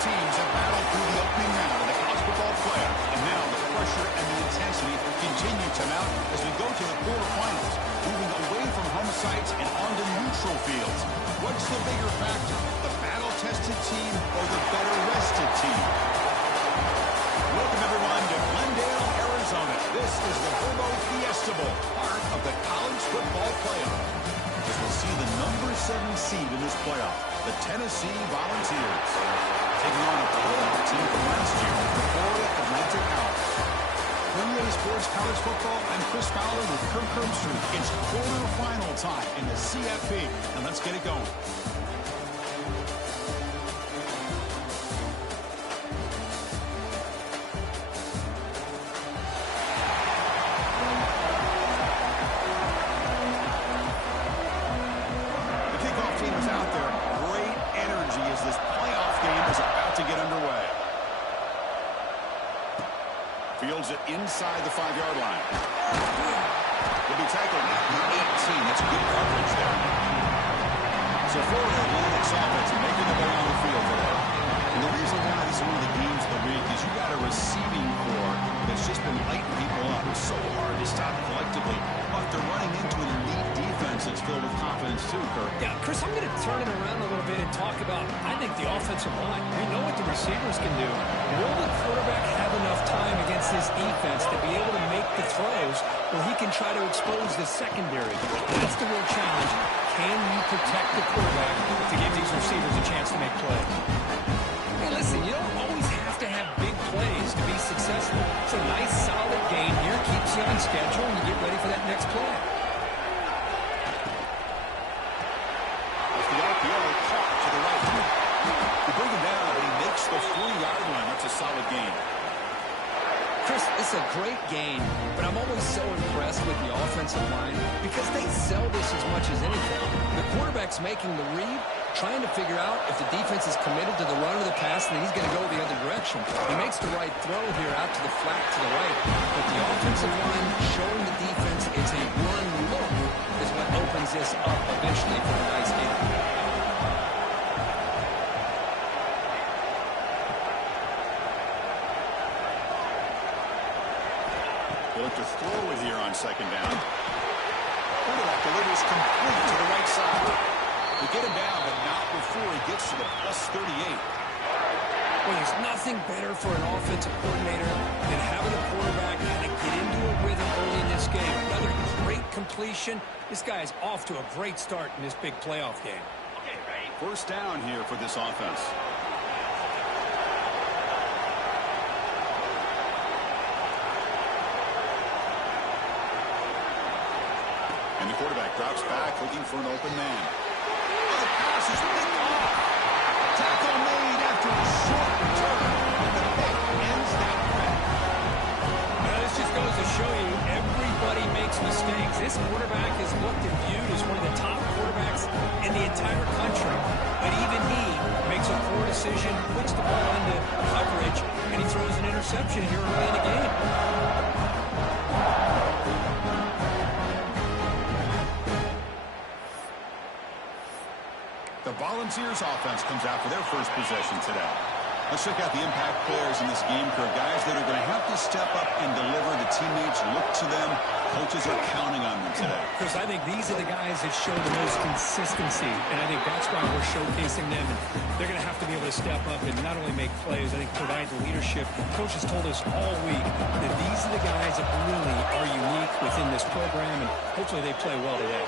teams have battled through the opening round of the college football playoff, and now the pressure and the intensity continue to mount as we go to the quarterfinals, moving away from home sites and onto neutral fields. What's the bigger factor, the battle-tested team or the better-rested team? Welcome, everyone, to Glendale, Arizona. This is the Verbo Fiesta Bowl, part of the college football playoff. As we'll see the number 7 seed in this playoff, the Tennessee Volunteers, taking on a playoff team from last year, the Florida Atlantic Owls. NBA Sports College Football, I'm Chris Fowler with Kirk Herbstreit. It's quarterfinal time in the CFP, and let's get it going. Fields it inside the 5-yard line. Will be tackled at the 18. That's good coverage there. So Florida leading its offense and making the way on the field today. And the reason why this is one of the games of the week is you got a receiving corps that's just been lighting people up. It's so hard to stop collectively, but they're running into an elite defense that's filled with confidence too, Kirk. Yeah, Chris, I'm going to turn it around a little bit and talk about, I think, the offensive line. We know what the receivers can do. Will the quarterback have enough time against this defense to be able to make the throws where he can try to expose the secondary? That's the real challenge. Can you protect the quarterback to give these receivers a chance to make plays? Hey, listen, you don't always have to have big plays to be successful. It's a nice, solid game here. Keeps you on schedule, and you get ready for that next play. The 4-yard line. That's a solid game. Chris, it's a great game, but I'm always so impressed with the offensive line because they sell this as much as anything. The quarterback's making the read, trying to figure out if the defense is committed to the run or the pass, and then he's going to go the other direction. He makes the right throw here out to the flat to the right, but the offensive line showing the defense it's a run look is what opens this up eventually for a nice game. Look to throw it here on second down. Quarterback delivers complete to the right side. We get him down, but not before he gets to the +38. Well, there's nothing better for an offensive coordinator than having a quarterback kind of get into a rhythm early in this game. Another great completion. This guy is off to a great start in this big playoff game. First down here for this offense. And the quarterback drops back, looking for an open man. Oh, the pass is picked off. Tackle made after a short return. And the pick ends that play. Now, this just goes to show you everybody makes mistakes. This quarterback is looked and viewed as one of the top quarterbacks in the entire country. But even he makes a poor decision, puts the ball into coverage, and he throws an interception here early in the game. The Volunteers offense comes out for their first possession today. Let's check out the impact players in this game, Kirk. Guys that are going to have to step up and deliver. The teammates look to them. Coaches are counting on them today. Chris, I think these are the guys that show the most consistency, and I think that's why we're showcasing them. And they're going to have to be able to step up and not only make plays, I think provide the leadership. Coach has told us all week that these are the guys that really are unique within this program, and hopefully they play well today.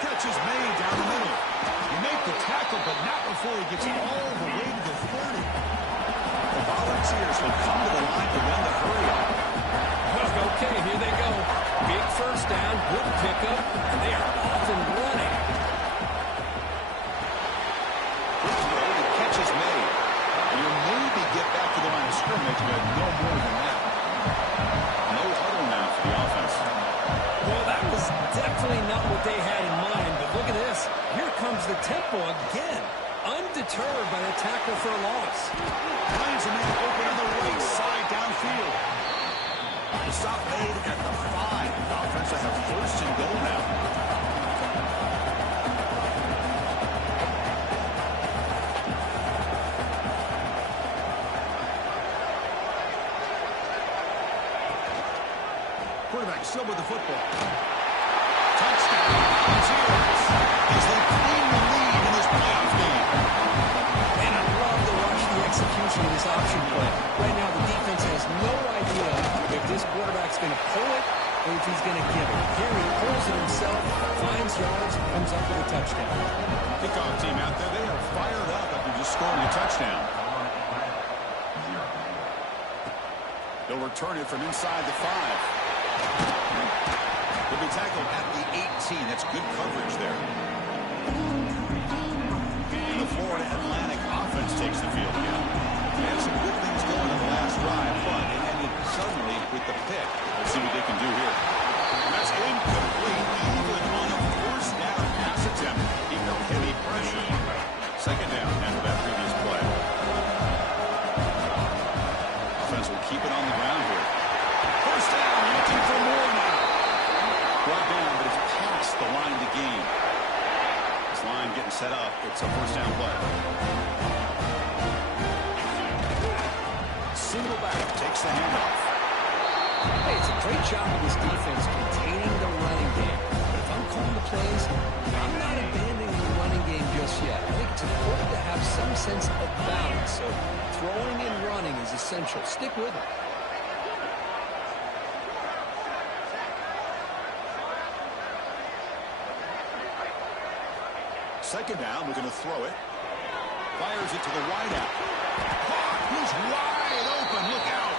Catch is made down the middle. You make the tackle, but not before he gets all the way to the 30. The Volunteers will come to the line to run the hurry-up. Okay, here they go. Big first down, good pickup, and they are off and running. Good throw, the catch is made. And you'll maybe get back to the line of scrimmage, but no more than that. No huddle now for the offense. Well, that was definitely not what they had in mind, but look at this. Here comes the tempo again. Undeterred by the tackle for a loss. Finds a man open on the right side downfield. The stop made at the 5. The offense will have first and goal now. Quarterback still with the football. Touchdown. Volunteers as they claim the lead in this playoff game. And I love the rush, the execution of this option play. Right now, the defense has no idea if this quarterback's going to pull it or if he's going to give it. Here he pulls it himself, finds yards, comes up with a touchdown. Kickoff team out there, they are fired up after just scoring a touchdown. They'll return it from inside the 5. They'll be tackled at the 18. That's good coverage there. And the Florida Atlantic offense takes the field again. They had some good things going in the last drive, but it ended suddenly with the pick. Let's see what they can do here. And that's incomplete, even on a first down pass attempt. He felt heavy pressure. Second down after that previous play. Offense will keep it on the ground here. First down, looking for more now. Brought down, but it's past the line to gain. This line getting set up. It's a first down play. Single back takes the handoff. Hey, it's a great job of this defense containing the running game. But if I'm calling the plays, I'm not abandoning the running game just yet. I think it's important to have some sense of balance. So throwing and running is essential. Stick with it. Second down, we're going to throw it. Fires it to the wideout. Caught. He's wide open. Look out.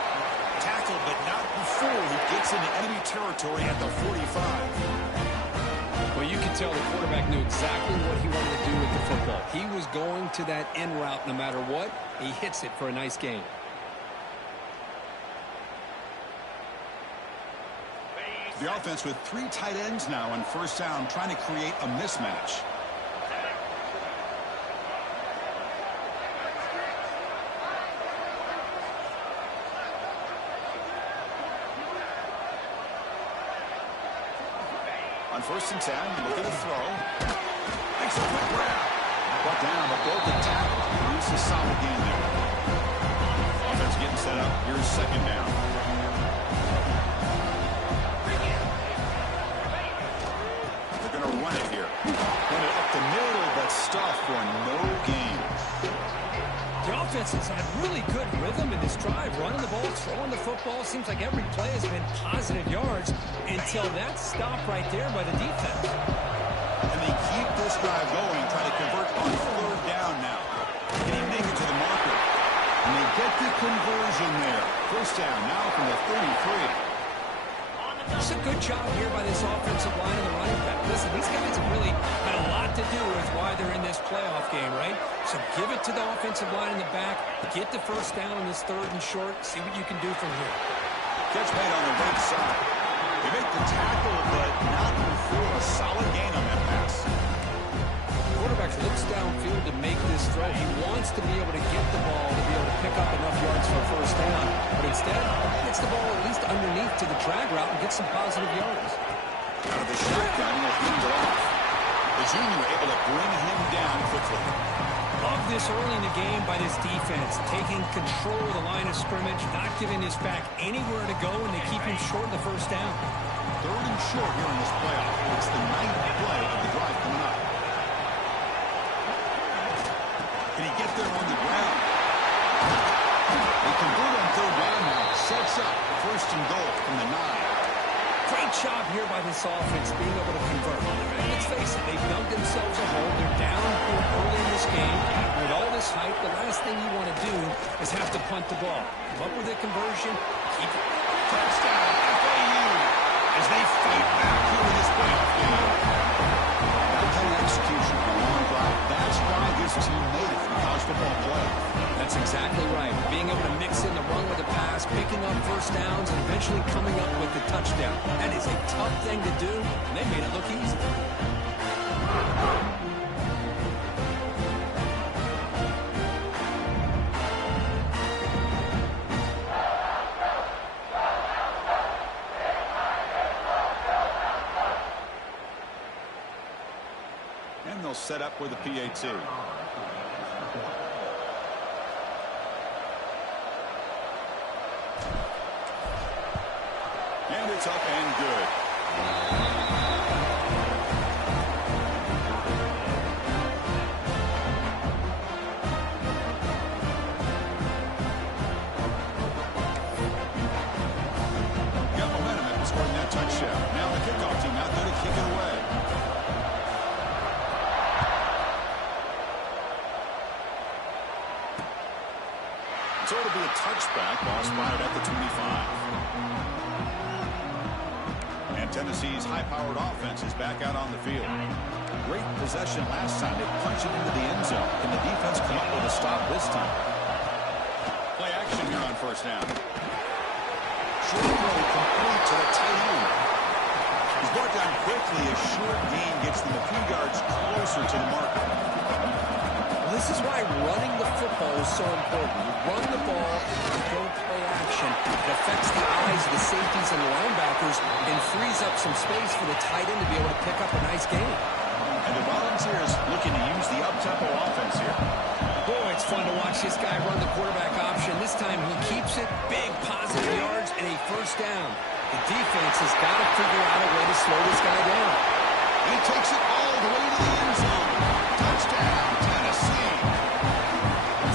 Tackled, but not before he gets into enemy territory at the 45. Well, you can tell the quarterback knew exactly what he wanted to do with the football. He was going to that end route no matter what. He hits it for a nice gain. The offense with 3 tight ends now on first down, trying to create a mismatch. On first and 10, looking to throw. Makes a quick grab. Brought down, but broken tackle. It's a solid gain there. Offense getting set up. Here's second down. They're going to run it here. Run it up the middle, but stuff for no gain. The offense has had really good rhythm in this drive. Running the ball, throwing the football. Seems like every play has been positive yards until that stop right there by the defense. And they keep this drive going, trying to convert on third down now. Can he make it to the marker? And they get the conversion there. First down now from the 33. It's a good job here by this offensive line and the running back. Listen, these guys have really had a lot to do with why they're in this playoff game, right? So give it to the offensive line in the back. Get the first down on this third and short. See what you can do from here. Catch made on the right side. They make the tackle, but not before a solid gain on that pass. Quarterback looks downfield to make this throw. He wants to be able to get the ball to be able to pick up enough yards for a first down. But instead, gets the ball at least underneath to the drag route and gets some positive yards. Out of the shotgun, he'll hand it off. The junior able to bring him down quickly. Love this early in the game by this defense, taking control of the line of scrimmage, not giving his back anywhere to go, and they keep him short of the first down. Third and short here in this playoff. It's the 9th play of the drive coming up. Can he get there on the ground? They convert on third down now. Sets up first and goal from the 9. Great job here by this offense being able to convert. And let's face it, they've dug themselves a hole. They're down here early in this game. With all this hype, the last thing you want to do is have to punt the ball. Come up with a conversion, keep it. Touchdown, FAU, as they fight back here in this playoff game. That kind of execution on a long drive, that's why this team made it from college football playoff. That's exactly right. Being able to mix in the run with the pass, picking up first downs, and eventually coming up with the touchdown. That is a tough thing to do, and they made it look easy. And they'll set up with a PAT. And it's up and good. Got momentum after scoring that touchdown. Now the kickoff team out there to kick it away. So it'll be a touchback. Ball spotted at the 25. And Tennessee's high-powered offense is back out on the field. Great possession last time. They punch it into the end zone. Can the defense come up with a stop this time? Play action here on first down. Short throw complete to the tight end. He's brought down quickly. A short gain gets them a few yards closer to the marker. This is why running the football is so important. You run the ball, you don't play action. It affects the eyes of the safeties and the linebackers and frees up some space for the tight end to be able to pick up a nice gain. And the Volunteers looking to use the up-tempo offense here. Boy, it's fun to watch this guy run the quarterback option. This time he keeps it, big positive yards, and a first down. The defense has got to figure out a way to slow this guy down. He takes it all the way to the end zone. Touchdown, Tennessee.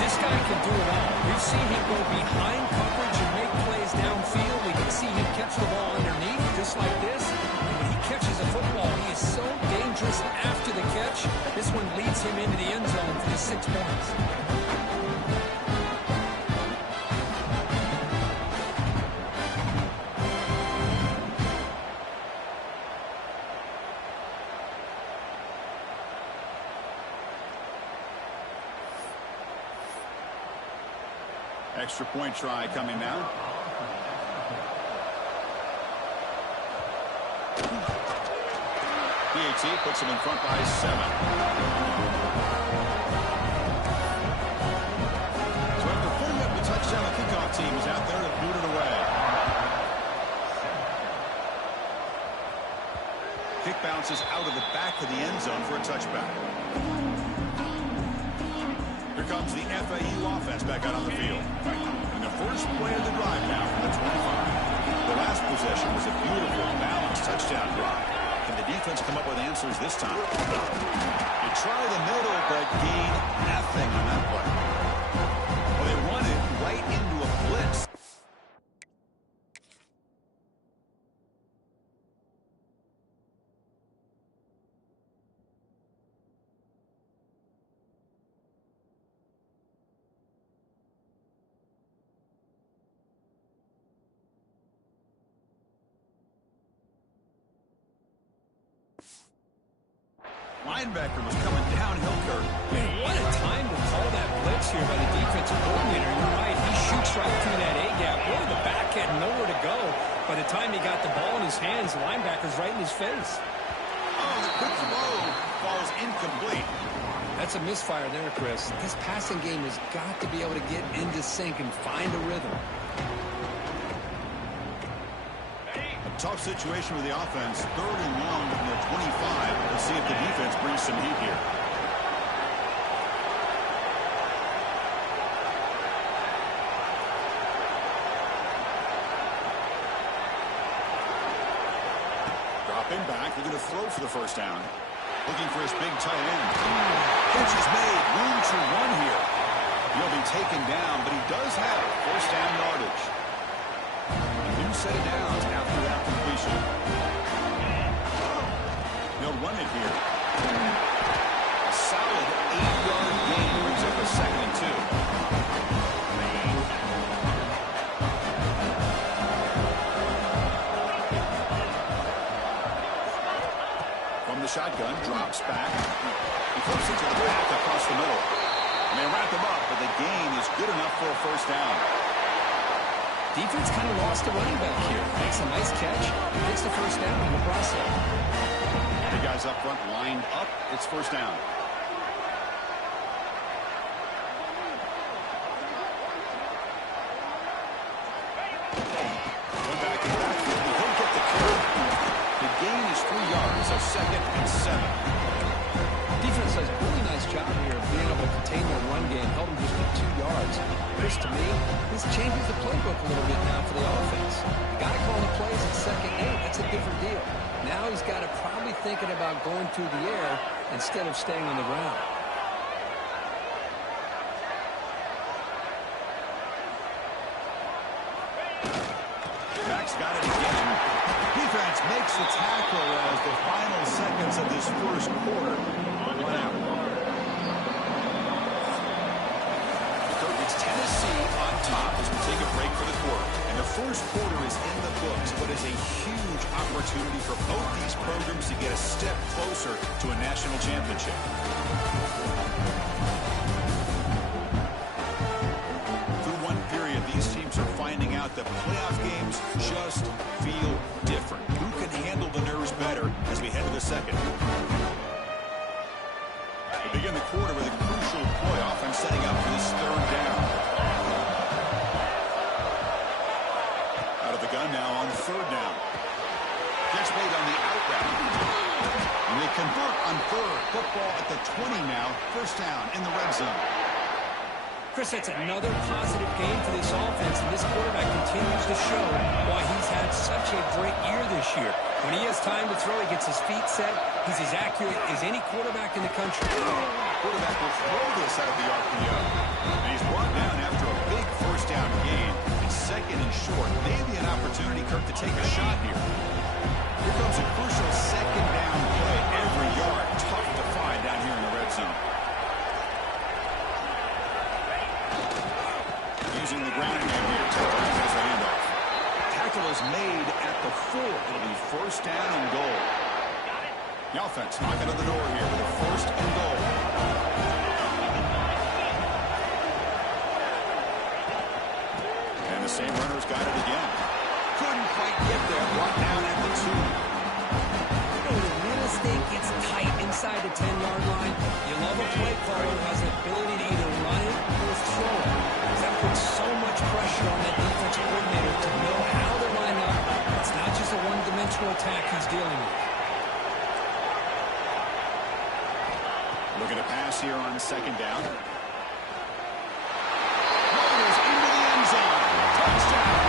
This guy can do it all. We've seen him go behind coverage and make plays downfield. We can see him catch the ball underneath, just like this. And when he catches a football, he is so dangerous after the catch. This one leads him into the end zone for the 6 points. Extra point try coming now. PAT puts him in front by 7. So after putting up the touchdown, the kickoff team is out there to boot it away. Kick bounces out of the back of the end zone for a touchback. Here comes the FAU offense back out on the field. And the first play of the drive now from the 25. The last possession was a beautiful, balanced touchdown drive. Can the defense come up with answers this time? You try the middle, but gain nothing on that play. Well, they run it right into a blitz. Linebacker was coming downhill, Kurt. Man, what a time to call that blitz here by the defensive coordinator. You're right. He shoots right through that A-gap. Really, the back had nowhere to go. By the time he got the ball in his hands, the linebacker's right in his face. Oh, the quick throw falls incomplete. That's a misfire there, Chris. This passing game has got to be able to get into sync and find a rhythm. Tough situation with the offense. 3rd and long from the 25. Let's see if the defense brings some heat here. Dropping back. They're going to throw for the first down. Looking for his big tight end. Catch is made. Room to run here. He'll be taken down, but he does have first down yardage. A new set of downs after that completion. He'll run it here. A solid 8-yard gain brings up a 2nd and 2. From the shotgun, drops back. He flips it to the back across the middle. And they wrap him up, but the gain is good enough for a first down. Defense kind of lost the running back here. Makes a nice catch. Gets the first down in the process. The guys up front lined up. It's first down. Going back in the backfield. He don't get the carry. The gain is 3 yards, so 2nd and 7. Defense does a really nice job here of being able to contain their run game, held them just to 2 yards. Chris, to me, this changes the playbook a little bit now for the offense. You got to call the plays and set thinking about going through the air instead of staying on the ground. Max got it again. Defense makes the tackle as the final seconds of this first quarter run out. It's Tennessee on top as we take a break for the quarter. And the first quarter is in the books, but is a huge opportunity for both these programs to get a step closer to a national championship. Through one period, these teams are finding out that playoff games just feel different. Who can handle the nerves better as we head to the second? We begin the quarter with a crucial play, offense setting up for this third down. Out of the gun now on third down. Gets made on the out route. And they convert on third. Football at the 20 now. First down in the red zone. Chris, that's another positive game for this offense, and this quarterback continues to show why he's had such a great year this year. When he has time to throw, he gets his feet set. He's as accurate as any quarterback in the country. Quarterback will throw this out of the RPO. And he's brought down after a big first down gain. It's second and short. Maybe an opportunity, Kirk, to take a shot here. Here comes a crucial second down play. Every yard tough to find down here in the red zone. Using the ground game here to has the handoff. Tackle is made at the 4. It'll be first down and goal. The offense knocking on the door here with a first and goal. And the same runners got it again. Couldn't quite get there. Brought down at the 2. When real estate gets tight inside the 10-yard line, you love a play caller who has the ability to either run it or throw it. That puts so much pressure on that defensive coordinator to know how to line up. It's not just a one-dimensional attack he's dealing with. Looking to pass here on second down. Rolls into the end zone. Touchdown.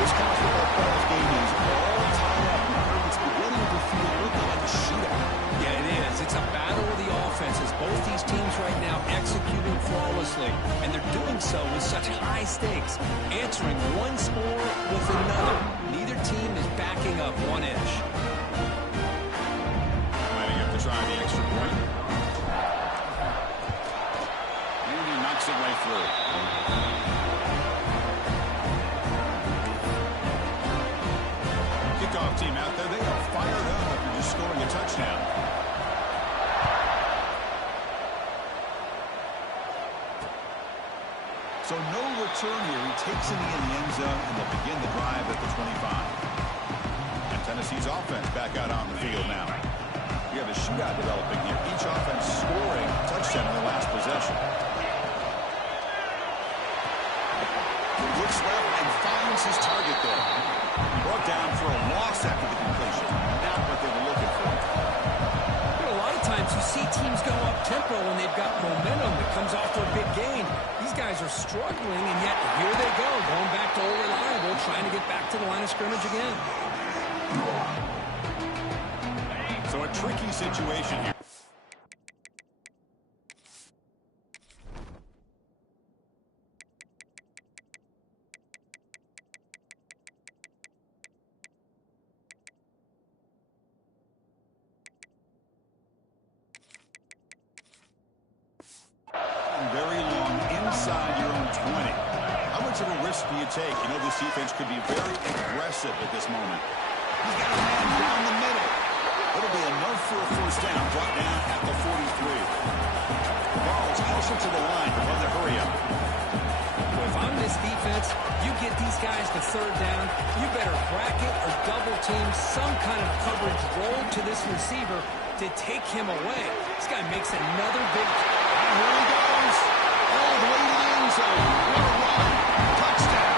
This college football playoff game is all tied up. It's beginning to feel looking like a shootout. Yeah, it is. It's a battle of the offenses. Both these teams right now executing flawlessly, and they're doing so with such high stakes, answering one score with another. Neither team is backing up one inch. Lining up to try the extra point. And he knocks it right through. Kickoff team out there. They are fired up after just scoring a touchdown. So no return here. He takes it in the end zone, and they'll begin the drive at the 25. And Tennessee's offense back out on the field now. We have a shootout developing here. Each offense scoring a touchdown in their last possession. Looks left and finds his target there. Brought down for a loss after the completion. Not what they were looking for. A lot of times you see teams go up-tempo when they've got momentum that comes off their big gain. These guys are struggling, and yet here they go, going back to old reliable, trying to get back to the line of scrimmage again. So a tricky situation here. Very long inside your own 20. How much of a risk do you take? You know this defense could be very aggressive at this moment. He's got a man down the middle. It'll be enough for a first down. Brought down at the 43. Ball's closer to the line to run the hurry up. Well, if I'm this defense, you get these guys to third down, you better bracket or double team some kind of coverage roll to this receiver to take him away. This guy makes another big... Here he goes. All the way to the end zone. Touchdown.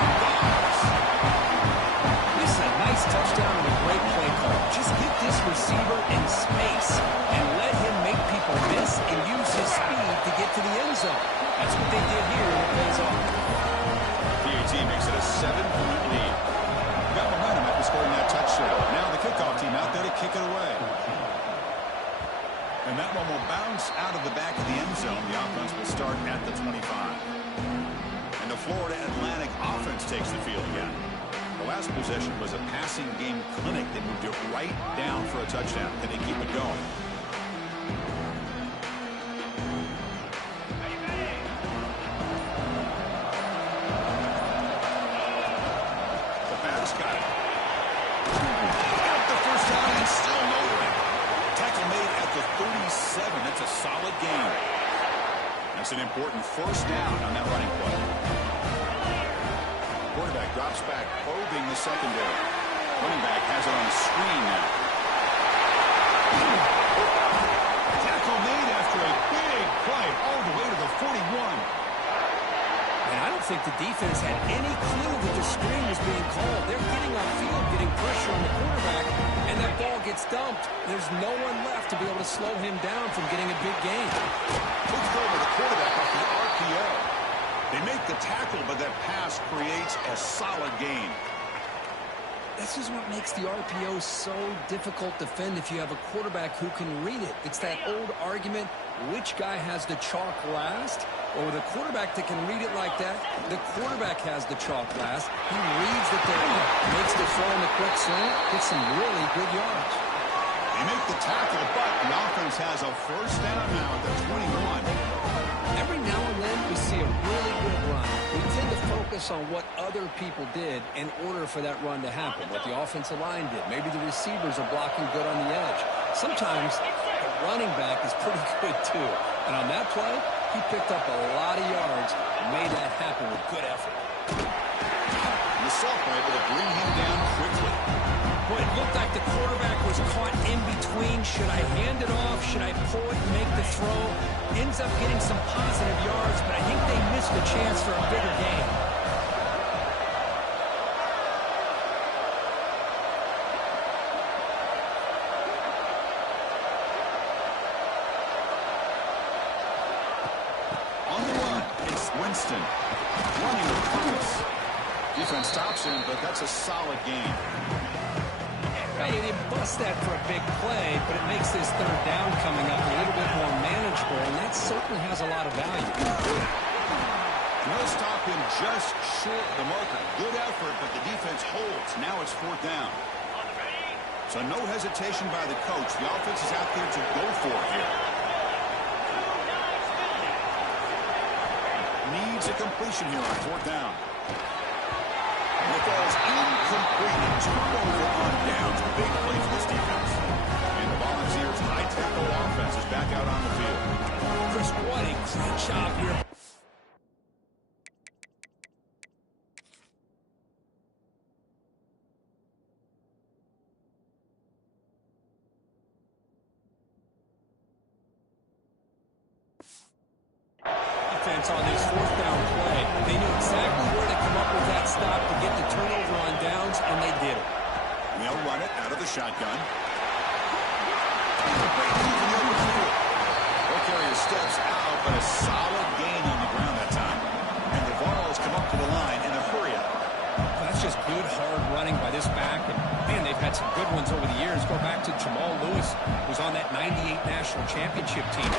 This is a nice touchdown and a great play call. Just get this receiver in space and let him make people miss and use his speed to get to the end zone. That's what they did here, and it pays off. PAT makes it a 7-point lead. Got momentum after scoring that touchdown. Now the kickoff team out there takes the field again. The last possession was a passing game clinic. They moved it right down for a touchdown. Can they keep it going? The back's got it. Got the first down and still lowering. Tackle made at the 37. That's a solid gain. That's an important first down on that running play. Quarterback drops back, probing the secondary. Running back has it on the screen now. Tackle made after a big play all the way to the 41. And I don't think the defense had any clue that the screen was being called. They're getting upfield, getting pressure on the quarterback, and that ball gets dumped. There's no one left to be able to slow him down from getting a big gain. Look over the quarterback off the RPO. They make the tackle, but that pass creates a solid gain. This is what makes the RPO so difficult to defend if you have a quarterback who can read it. It's that old argument, which guy has the chalk last? Or the quarterback that can read it like that, the quarterback has the chalk last. He reads that they're up, makes the throw in the quick slant, gets some really good yards. They make the tackle, but the offense has a first down now at the 21. Every now and then we see a really good run. We tend to focus on what other people did in order for that run to happen, what the offensive line did. Maybe the receivers are blocking good on the edge. Sometimes the running back is pretty good too. And on that play, he picked up a lot of yards and made that happen with good effort. The sophomore able to bring him down quickly. Boy, it looked like the quarterback was caught in between. Should I hand it off? Should I pull it and make the throw? Ends up getting some positive yards, but I think they missed a chance for a bigger gain. On the run, it's Winston. Running with promise. Defense stops him, but that's a solid gain. Hey, they bust that for a big play, but it makes this third down coming up a little bit more manageable, and that certainly has a lot of value. They'll stop him just short of the marker. Good effort, but the defense holds. Now it's fourth down. So no hesitation by the coach. The offense is out there to go for it here. Needs a completion here on fourth down. The ball's incomplete. Turnover on downs. Big play for this defense. And the Volunteers' high-tempo offense is back out on the field. Chris, what a great job here. Offense on this fourth down play. They knew exactly where to come up with that stop to get the turnover on downs, and they did it. They'll run it out of the shotgun. Great move in the open field. Ball carrier steps out, but a solid gain on the ground that time. And the Vols come up to the line in a hurry up. That's just good, hard running by this back. And, man, they've had some good ones over the years. Go back to Jamal Lewis, who's on that 98 National Championship team.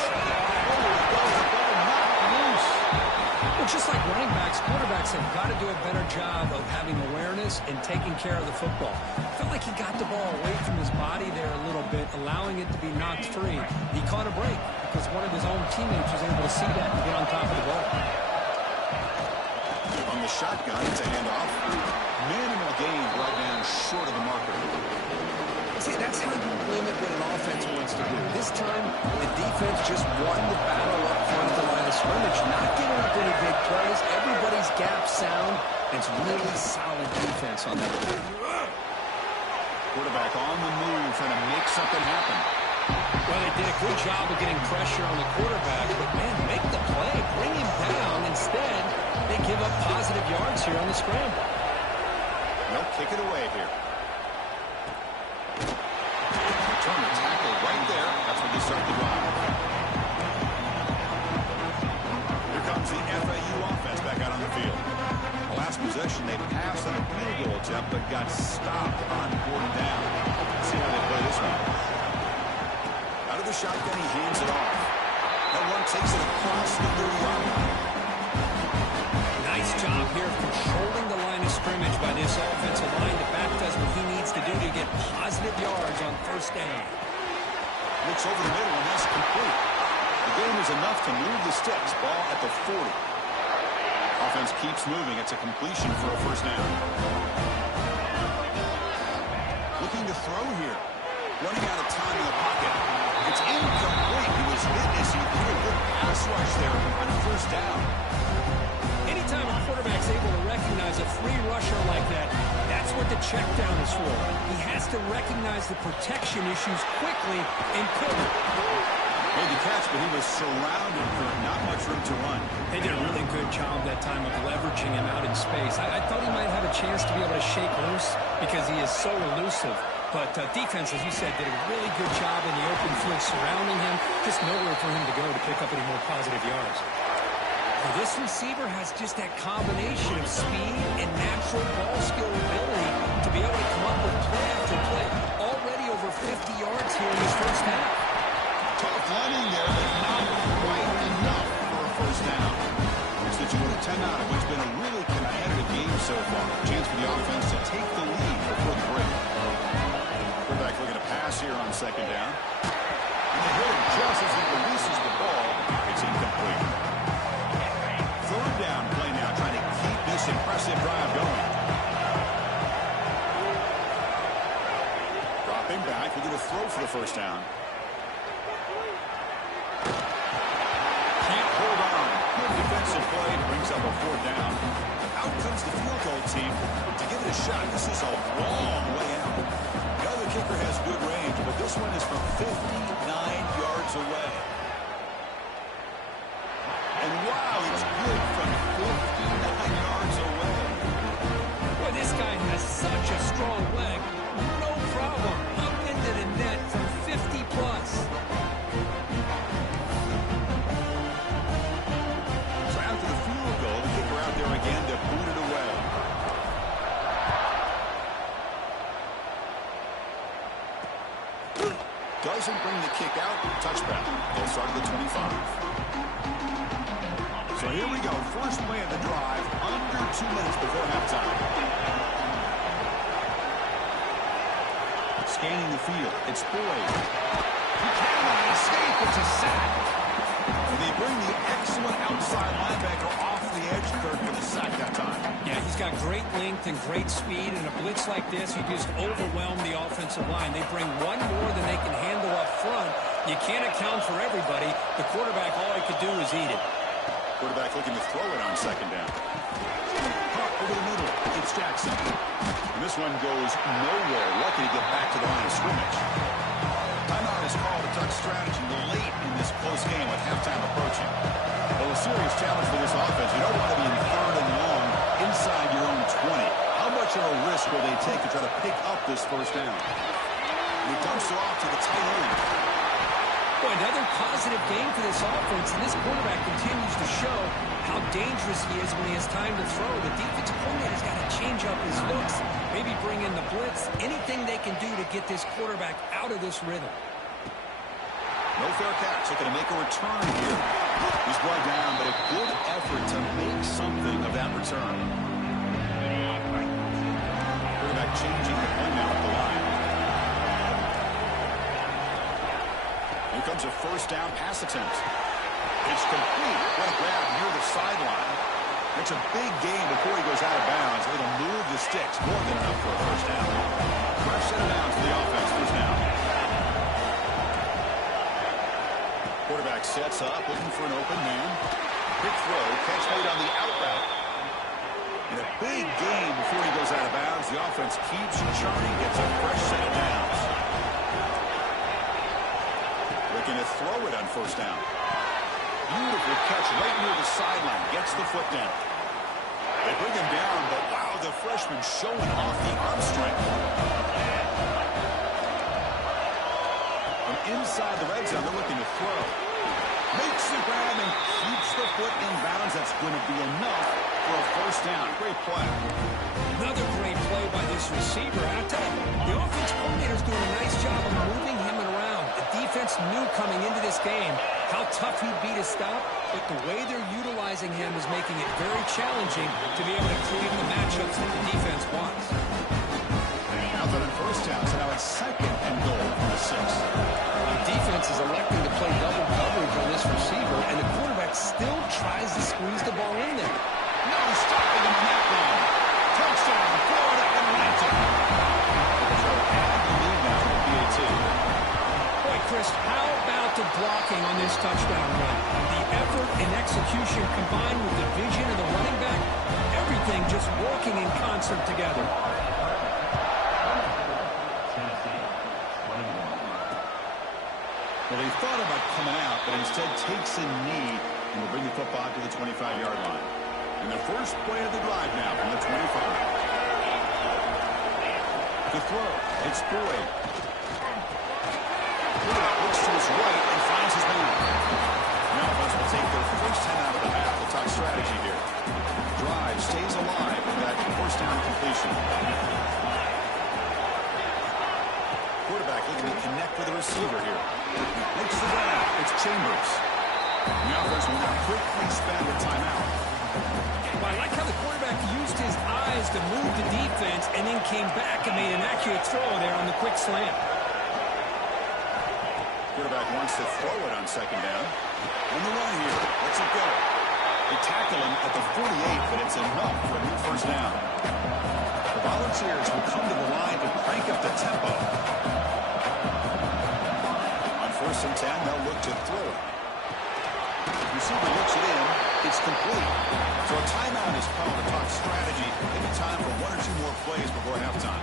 Well, just like running backs, quarterbacks have got to do a better job of having awareness and taking care of the football. I felt like he got the ball away from his body there a little bit, allowing it to be knocked free. He caught a break because one of his own teammates was able to see that and get on top of the ball. On the shotgun, it's a handoff. Minimal gain right down short of the marker. See, that's how you limit what an offense wants to do. This time, the defense just won the battle up front of the line of scrimmage, not giving up any big plays. Everybody's gap sound. It's really solid defense on that play. Quarterback on the move, trying to make something happen. Well, they did a good job of getting pressure on the quarterback, but, man, make the play. Bring him down. Instead, they give up positive yards here on the scramble. They'll kick it away here. Turn the tackle right there. That's when they start the drive. Here comes the FAU offense back out on the field. The last possession, they passed on a field goal attempt, but got stopped on fourth down. Let's see how they play this one. Out of the shotgun, he hands it off. That one takes it across the 30-yard line. Nice job here of controlling the line of scrimmage by this offensive line. The back does what he needs to do to get positive yards on first down. Looks over the middle, and that's complete. The game is enough to move the sticks. Ball at the 40. Offense keeps moving. It's a completion for a first down. Looking to throw here. Running out of time in the pocket. It's incomplete. He was hit as he threw a good pass rush there on a first down. Anytime a quarterback's able to recognize a free rusher like that, that's what the check down is for. He has to recognize the protection issues quickly and quickly. Made the catch, but he was surrounded for not much room to run. They did a really good job that time of leveraging him out in space. I thought he might have a chance to be able to shake loose because he is so elusive. But defense, as you said, did a really good job in the open field surrounding him. Just nowhere for him to go to pick up any more positive yards. Well, this receiver has just that combination of speed and natural ball skill ability to be able to come up with play after play. Already over 50 yards here in his first half. Tough running there, but not quite enough for a first down. It's the 2-10 out of what's been a really competitive game so far. Chance for the offense to take the lead before the break. Quarterback looking to pass here on second down. And they hit him just as he releases the ball. It's incomplete. Third down play now, trying to keep this impressive drive going. Dropping back, we're going to throw for the first down. Can't hold on. No defensive play brings up a fourth down. Out comes the field goal team to give it a shot. This is a long way out. The other kicker has good range, but this one is from 59 yards away. And wow, it's good from 59 yards away. Boy, this guy has such a strong leg. No problem. Up into the net from 50 plus. So after the field goal, the kicker out there again to boot it away. Doesn't bring the kick out. Touchback. They'll start at the 25. So here we go. First play of the drive. Under 2 minutes before halftime. Scanning the field. It's Boyd. He cannot escape. It's a sack. And they bring the excellent outside linebacker off the edge, Kirk, with a sack that time. Yeah, he's got great length and great speed. And a blitz like this, you just overwhelm the offensive line. They bring one more than they can handle up front. You can't account for everybody. The quarterback, all he could do is eat it. Quarterback looking to throw it on second down. Caught over the middle. It's Jackson. And this one goes nowhere. Lucky to get back to the line of scrimmage. Timeout is called to touch strategy late in this close game with halftime approaching. Well, a serious challenge for this offense. You don't want to be in third and long inside your own 20. How much of a risk will they take to try to pick up this first down? And he dumps it off to the tight end. Boy, another positive game for this offense, and this quarterback continues to show how dangerous he is when he has time to throw. The defensive coordinator's got to change up his looks, maybe bring in the blitz, anything they can do to get this quarterback out of this rhythm. No fair catch. Looking to make a return here. He's brought down, but a good effort to make something of that return. Quarterback changing the play now at the line. Here comes a first down pass attempt. It's complete. What a grab near the sideline. It's a big game before he goes out of bounds. It'll move the sticks. More than enough for a first down. Fresh set of downs for the offense. First down. Quarterback sets up, looking for an open man. Quick throw. Catch made on the out route. In a big game before he goes out of bounds. The offense keeps churning. Gets a fresh set of downs. Looking to throw it on first down. Beautiful catch right near the sideline. Gets the foot down. They bring him down, but wow, the freshman showing off the arm strength. From inside the red zone, they're looking to throw. Makes the grab and keeps the foot in bounds. That's going to be enough for a first down. Great play. Another great play by this receiver. And I tell you, the offense coordinator's doing a nice job of moving him around. The defense knew coming into this game how tough he'd be to stop, but the way they're utilizing him is making it very challenging to be able to create the matchups that the this receiver, and the quarterback still tries to squeeze the ball in there. No stopping him on that run. Touchdown, Florida Atlantic. They'll try to add the lead now to the PAT. Boy, Chris, how about the blocking on this touchdown run? The effort and execution combined with the vision of the running back, everything just working in concert together. Well, he thought about coming out, but instead takes a knee and will bring the football to the 25-yard line. And the first play of the drive now from the 25. The throw, it's Boyd. Boyd looks to his right and finds his man. Now Bucks will take their first 10 out of the half. We'll talk strategy here. Drive stays alive with that first down completion. Quarterback looking to connect with the receiver here. Looks to the ground. It's Chambers. The offense will now quickly spend a timeout. Well, I like how the quarterback used his eyes to move the defense and then came back and made an accurate throw there on the quick slant. Quarterback wants to throw it on second down. On the run here. Let's it go. They tackle him at the 48, but it's enough for a new first down. The Volunteers will come to the line to crank up the tempo. On first and 10, they'll look to throw. Receiver looks it in. It's complete. So a timeout is called to talk strategy. Maybe time for one or two more plays before halftime.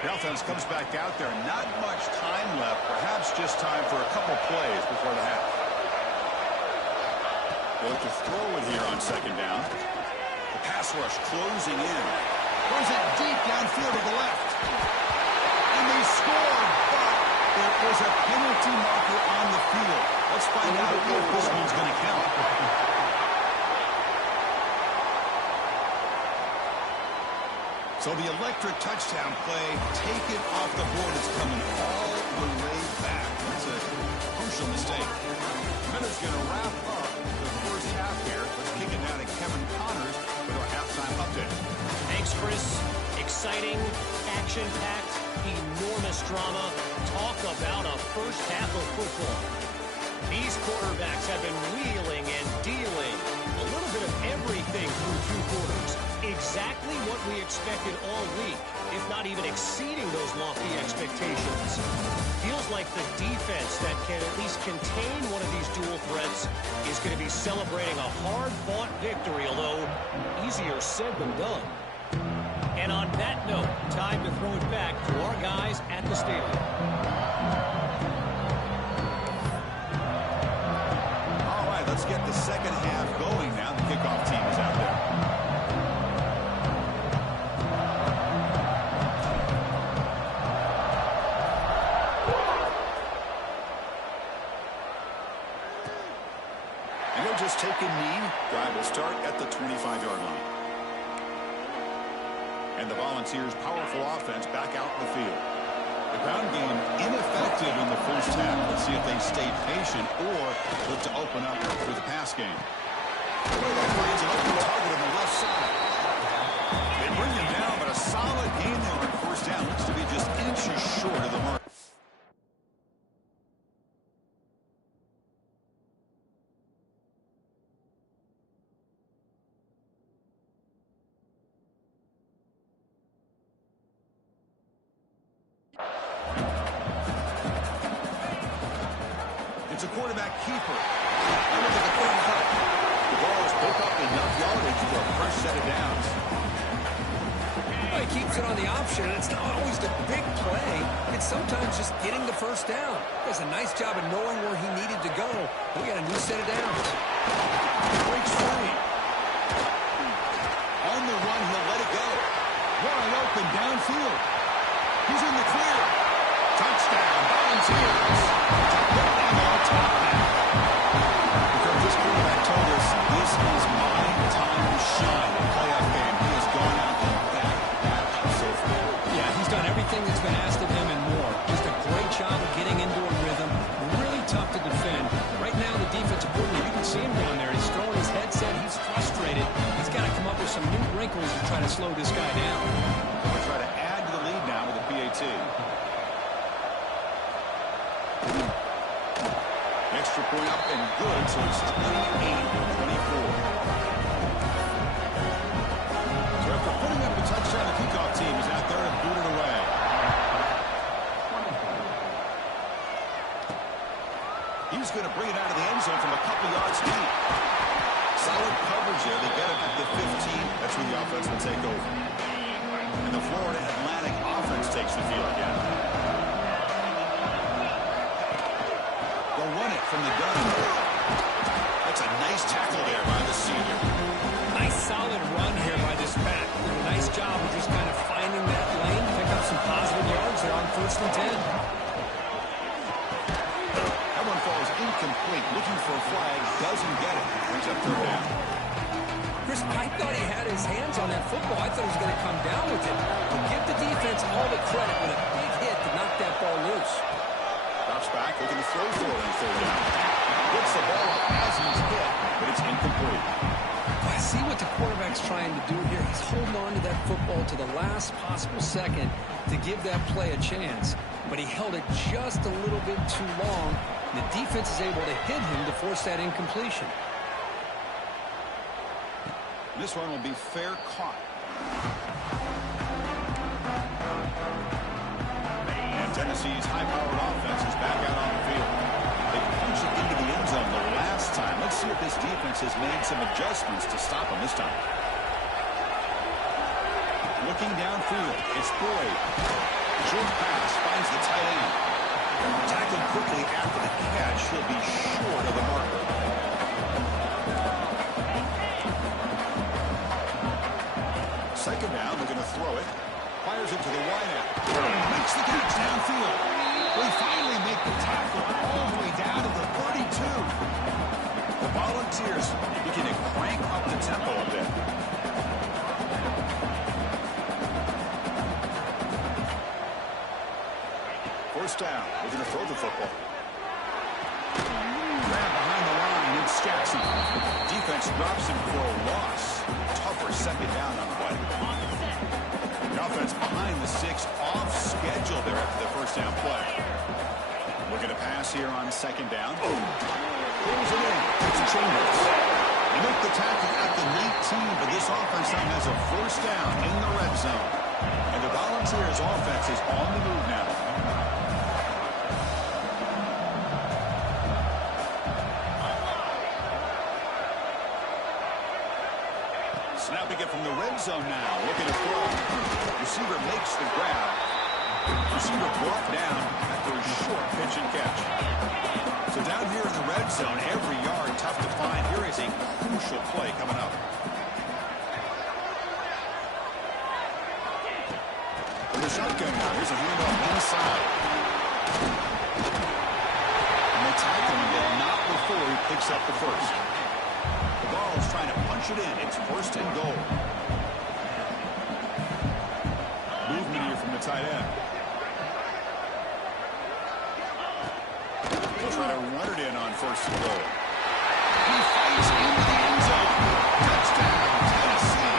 The offense comes back out there. Not much time left. Perhaps just time for a couple plays before the half. They'll have to throw it here on second down. The pass rush closing in. Throws it deep downfield to the left. And they score, but there is a penalty marker on the field. Let's find out if this one's going to count. So the electric touchdown play taken off the board. It's coming all the way back. That's a crucial mistake. Miller's going to wrap up the first half here. Let's kick it down to Kevin Connors with our halftime update. Thanks, Chris. Exciting, action-packed, enormous drama. Talk about a first half of football. These quarterbacks have been wheeling and dealing. A little bit of everything through two quarters. Exactly what we expected all week, if not even exceeding those lofty expectations. Feels like the defense that can at least contain one of these dual threats is going to be celebrating a hard-fought victory, although easier said than done. And on that note, time to throw it back to our guys at the stadium. All right, let's get the second half going now. The kickoff team is out there. And they'll just take a knee. Drive will start at the 25-yard line. And the Volunteers' powerful offense back out in the field. The ground game ineffective in the first half. Let's see if they stay patient or look to open up through the pass game. Quarterback finds an open target on the left side. They bring him down, but a solid game there on first down. Looks to be just inches short of the mark. It's a quarterback keeper. And look at the quick cut. The ball has picked up enough yardage for a fresh set of downs. Well, he keeps it on the option, and it's not always the big play. It's sometimes just getting the first down. He does a nice job of knowing where he needed to go. We got a new set of downs. Breaks free. On the run, he'll let it go. Wide open downfield. He's in the clear. Touchdown, Volunteers. This quarterback told us this is my time to shine. The playoff game, he has gone out and backed that so far. Yeah, he's done everything that's been asked of him and more. Just a great job of getting into a rhythm. Really tough to defend. Right now, the defensive coordinator, you can see him down there. He's throwing his headset. He's frustrated. He's got to come up with some new wrinkles to try to slow this guy down. We'll try to add to the lead now with the PAT. extra point up and good, so it's 28-24. So after putting up a touchdown, the kickoff team is out there and boot it away. He's going to bring it out of the end zone from a couple yards deep. Solid coverage there. They get it at the 15. That's where the offense will take over. And the Florida Atlantic offense takes the field again. They'll run it from the gun. That's a nice tackle there by the senior. Nice solid run here by this back. Did a nice job of just kind of finding that lane, pick up some positive yards there on 1st and 10. That one falls incomplete. Looking for a flag. Doesn't get it. Brings up 3rd down. Chris, I thought he had his hands on that football. I thought he was going to come down with it. But give the defense all the credit with a big hit to knock that ball loose. Drops back. Looking to throw for it on 3rd down. Gets the ball up as he's hit, but it's incomplete. I see what the quarterback's trying to do here. He's holding on to that football to the last possible second to give that play a chance. But he held it just a little bit too long. The defense is able to hit him to force that incompletion. This one will be fair caught. And Tennessee's high-powered offense is back out on the field. They punched it into the end zone the last time. Let's see if this defense has made some adjustments to stop them this time. Looking downfield, it's Boyd. Short pass finds the tight end. Tackled quickly after the catch. He'll be short of the marker. Second down, they're going to throw it. Fires it to the wideout. Makes the catch downfield. We finally make the tackle all the way down to the 32. The Volunteers begin to crank up the tempo a bit. First down, we're going to throw the football. Grab behind the line, it's Jackson. Defense drops him for a loss. Tougher second down on the play. The offense behind the 6, off schedule there after the first down play. We're going to pass here on 2nd down. Pulls it in. It's Chambers. They make the tackle at the 19, but this offense now has a first down in the red zone. And the Volunteers offense is on the move now. Snapping it from the red zone now. Looking to throw. Receiver makes the grab. Receiver brought down after a short pitch and catch. So down here in the red zone, every yard tough to find. Here is a crucial play coming up. From the shotgun now, here's a handoff inside. And they tackle him again, not before he picks up the first. The ball is trying to punch it in. It's 1st and goal. Movement here from the tight end. He'll try to run it in on 1st and goal. He fights into the end zone. Touchdown, Tennessee.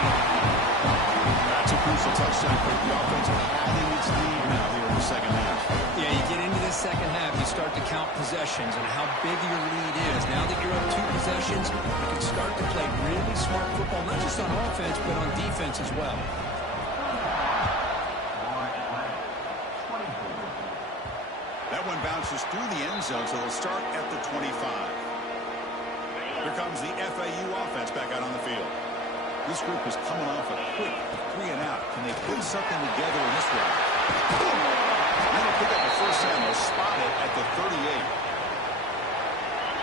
That's a crucial touchdown for the offense padding its lead now here in the second half. Yeah, you get into the second half, you start to count possessions and how big your lead is. Now that you're up 2 possessions, you can start to play really smart football, not just on offense, but on defense as well. That one bounces through the end zone, so they'll start at the 25. Here comes the FAU offense back out on the field. This group is coming off a quick 3 and out. Can they put something together in this round? They'll pick up the first down. They'll spot it at the 38.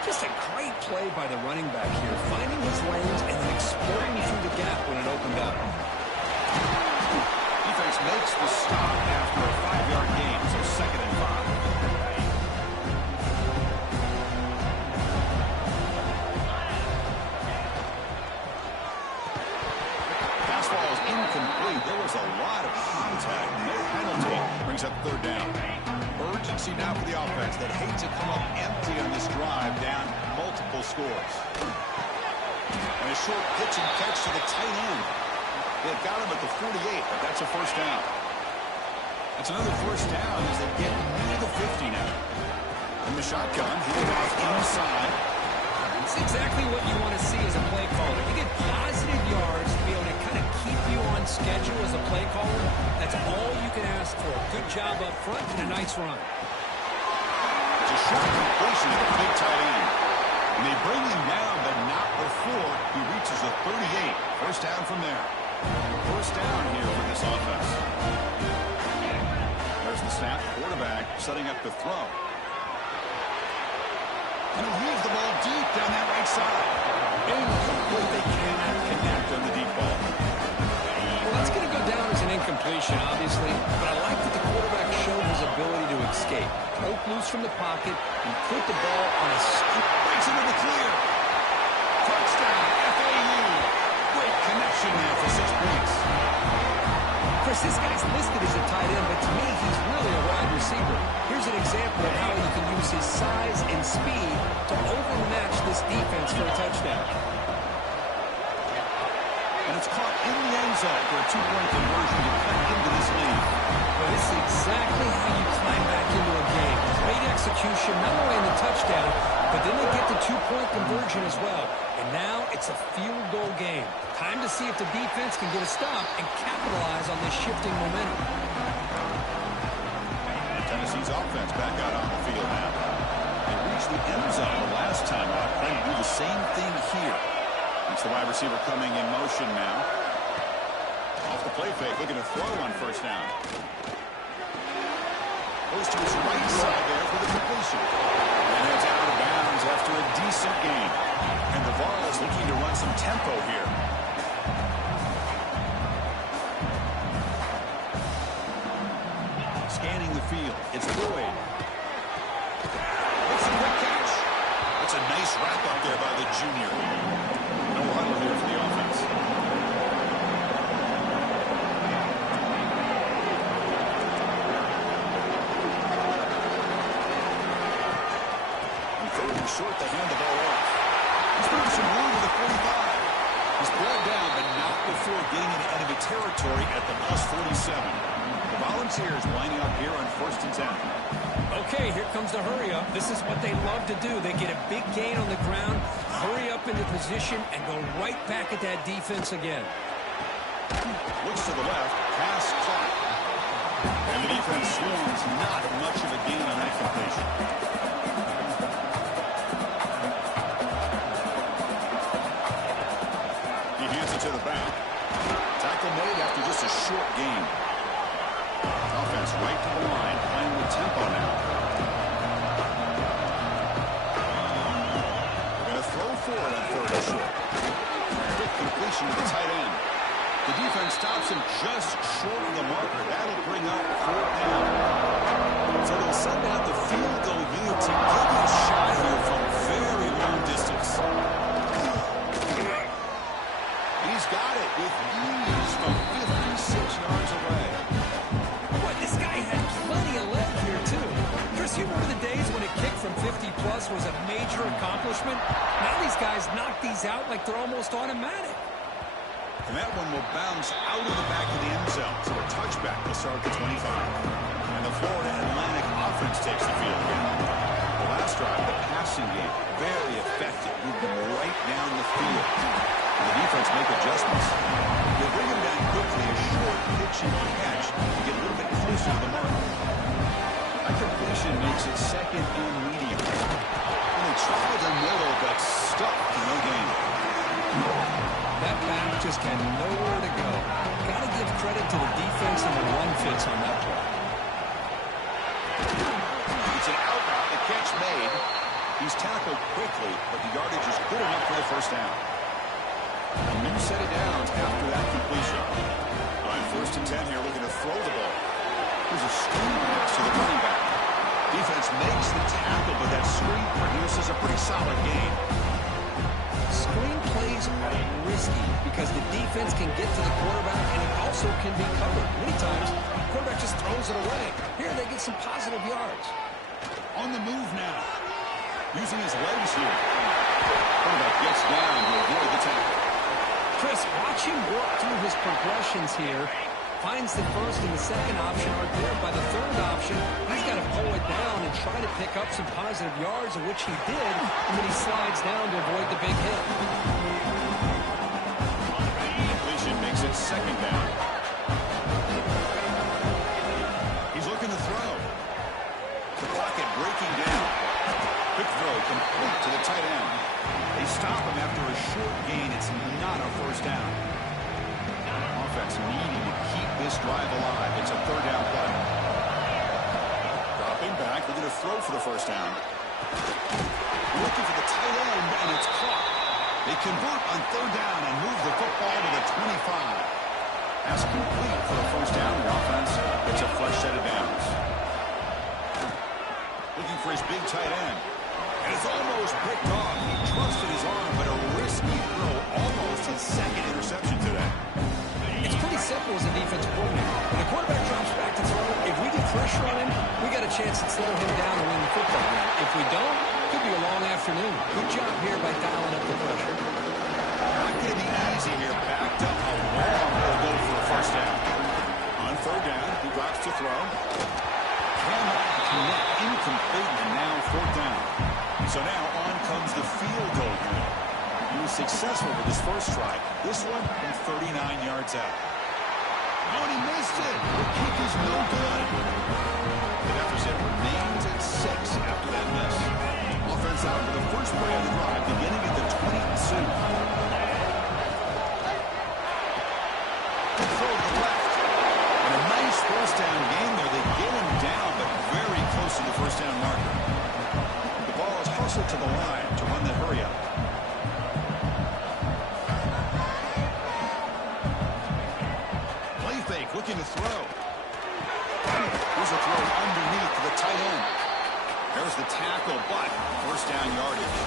Just a great play by the running back here, finding his lanes and then exploring through the gap when it opened up. Defense makes the stop after a 5-yard gain, so 2nd and 5. Fastball is incomplete. There was a lot of contact. No penalty. Brings up 3rd down. Urgency now for the offense that hate to come up empty on this drive, down multiple scores. And a short pitch and catch to the tight end. They've got him at the 48, but that's a first down. That's another first down as they get near the 50 now. In the shotgun, heading off inside. It's exactly what you want to see as a play caller. You get positive yards to be able to kind of keep you on schedule as a play caller. That's all you can ask for. Good job up front and a nice run. It's a short completion to the big tight end. And they bring him down, but not before he reaches the 38. First down from there. First down here for this offense. There's the snap. Quarterback setting up the throw. And he'll leave the ball deep down that right side. Incomplete. They cannot connect on the deep ball. Well, that's going to go down as an incompletion, obviously. But I like that the quarterback showed his ability to escape. Broke loose from the pocket and put the ball on a scoop. Breaks into the clear. Touchdown, FAU. Great connection there for 6 points. Chris, this guy's listed as a tight end, but to me, he's really a wide receiver. Here's an example of how he can use his size and speed to overmatch this defense for a touchdown. And it's caught in the end zone for a 2-point conversion to cut into this lead. Well, this is exactly how you climb back into a game. Great execution, not only in the touchdown, but then they get the 2-point conversion as well. And now it's a field goal game. Time to see if the defense can get a stop and capitalize on this shifting momentum. And Tennessee's offense back out on the field now. They reached the end zone the last time out. Trying to do the same thing here. It's the wide receiver coming in motion now. Off the play fake, looking to throw on first down. Goes to his right side there for the completion. And it's out of bounds after a decent gain. And the Vols looking to run some tempo here. Scanning the field. It's Boyd. It's a quick catch. It's a nice wrap up there by the junior. No huddle here for the offense. And third and short, they hand the ball off. He's moving some room to the 45. He's brought down, but not before getting into enemy territory at the +47. The Volunteers lining up here on 1st and 10. Okay, here comes the hurry up. This is what they love to do. They get a big gain on the ground, hurry up into position, and go right back at that defense again. Looks to the left, pass caught. And the defense swarms, not much of a gain on that completion. He hands it to the back. Tackle made after just a short gain. Offense right to the line, playing with tempo now. They're going to throw forward on 3rd and short. Quick completion to the tight end. The defense stops him just short of the marker. That'll bring up 4th down. So they'll send out the field goal unit to give it a shot here from very long distance. He's got it with ease from 56 yards away. You remember the days when a kick from 50-plus was a major accomplishment? Now these guys knock these out like they're almost automatic. And that one will bounce out of the back of the end zone. So a touchback will start at the 25. And the Florida Atlantic offense takes the field again. The last drive, the passing game, very effective. Moved them right down the field. And the defense make adjustments. They bring him down quickly, a short pitch and catch to get a little bit closer to the mark. That completion makes it 2nd and medium. And they tried the middle, but stuck to no gain. That back just had nowhere to go. Got to give credit to the defense and the run fits on that play. It's an out route, the catch made. He's tackled quickly, but the yardage is good enough for the first down. A new set of downs after that completion. On 1st and 10 here, looking to throw the ball. There's a screen pass to the running back. Defense makes the tackle, but that screen produces a pretty solid gain. Screen plays are risky because the defense can get to the quarterback and it also can be covered. Many times, the quarterback just throws it away. Here, they get some positive yards. On the move now. Using his legs here. Quarterback gets down to avoid the tackle. Chris, watch him work through his progressions here. finds the first and the second option aren't there. By the third option, he's got to pull it down and try to pick up some positive yards, of which he did, and then he slides down to avoid the big hit. Completion makes it second down. He's looking to throw. The pocket breaking down. Quick throw complete to the tight end. They stop him after a short gain. It's not a first down. Offense needing to keep this drive alive. It's a third down play. Dropping back, looking to throw for the first down. Looking for the tight end, and it's caught. They convert on third down and move the football to the 25. Pass complete for a first down. The offense gets a fresh set of downs. Looking for his big tight end. And it's almost picked off. He trusted his arm, but a risky throw. Almost his second interception today. It's pretty simple as a defensive coordinator. When the quarterback drops back to throw, if we get pressure on him, we got a chance to slow him down and win the football game. If we don't, it could be a long afternoon. Good job here by dialing up the pressure. Not going to be easy here. Backed up a long. They'll go for a first down. On third down, he drops to throw. Cannot connect. Incomplete, and now fourth down. So now on comes the field goal unit. He was successful with his first try. This one from 39 yards out. Oh, and he missed it. The kick is no good. The deficit remains at 6 after that miss. Offense out for the first play of the drive, beginning at the 22. Good throw to the left. And a nice first down game there. They get him down, but very close to the first down marker. The ball is hustled to the line to run the hurry up. Play fake, looking to throw. Here's a throw underneath to the tight end. There's the tackle, but first down yardage.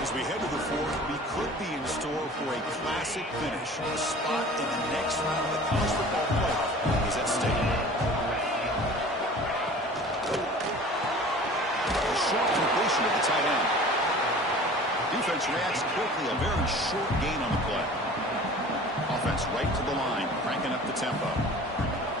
As we head to the fourth, we could be in store for a classic finish. A spot in the next round of the college football playoff is at stake. A short completion of the tight end. Defense reacts quickly, a very short gain on the play. Offense right to the line, cranking up the tempo.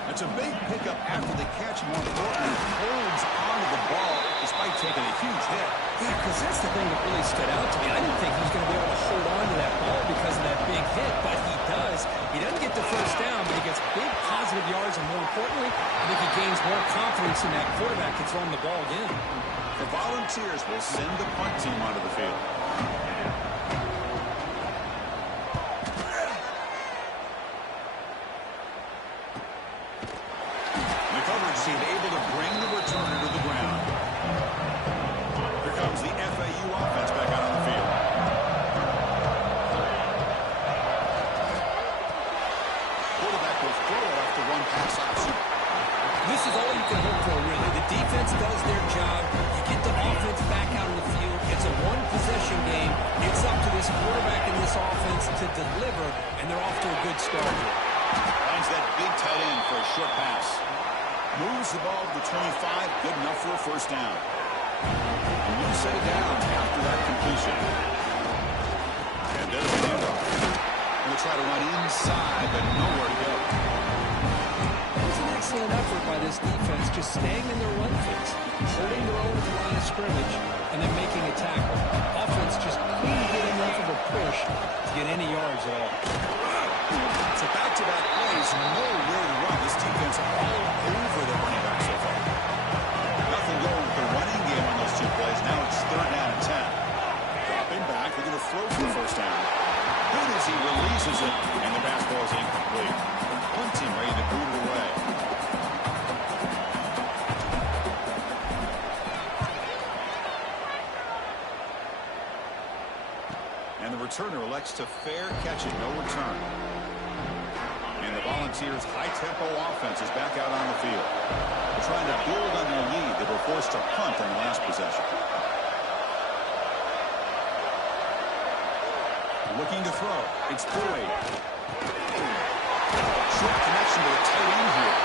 It's a big pickup after the catch. More importantly, holds onto the ball despite taking a huge hit. Yeah, because that's the thing that really stood out to me. I didn't think he was going to be able to hold on to that ball because of that big hit, but he does. He doesn't get the first down, but he gets big positive yards, and more importantly, I think he gains more confidence in that quarterback to throw him the ball again. The Volunteers will send the punt team onto the field. Seemed able to bring the returner to the ground. Here comes the FAU offense back out on the field. Quarterback will throw it after one pass option. This is all you can hope for, really. The defense does their job. You get the offense back out on the field. It's a one-possession game. It's up to this quarterback and this offense to deliver, and they're off to a good start here. Finds that big tight end for a short pass. Moves the ball to the 25, good enough for a first down. And you set it down after that completion. And there's the handoff. Going to try to run inside, but nowhere to go. It was an excellent effort by this defense, just staying in their run fits, holding their own at the line of scrimmage, and then making a tackle. Offense just couldn't get enough of a push to get any yards at all. It's a back-to-back plays, nowhere to run. This defense all over the running back so far. Nothing going with the running game on those two plays. Now it's third down and 10. Dropping back, they're going to throw for the first down. Good as he releases it, and the pass ball is incomplete. One team ready to boot it away. And the returner elects to fair catch it, no return. And the Volunteers' high-tempo offense is back out on the field. They're trying to build on their lead. They were forced to punt on the last possession. Looking to throw. It's Boyd. Short connection to the tight end here.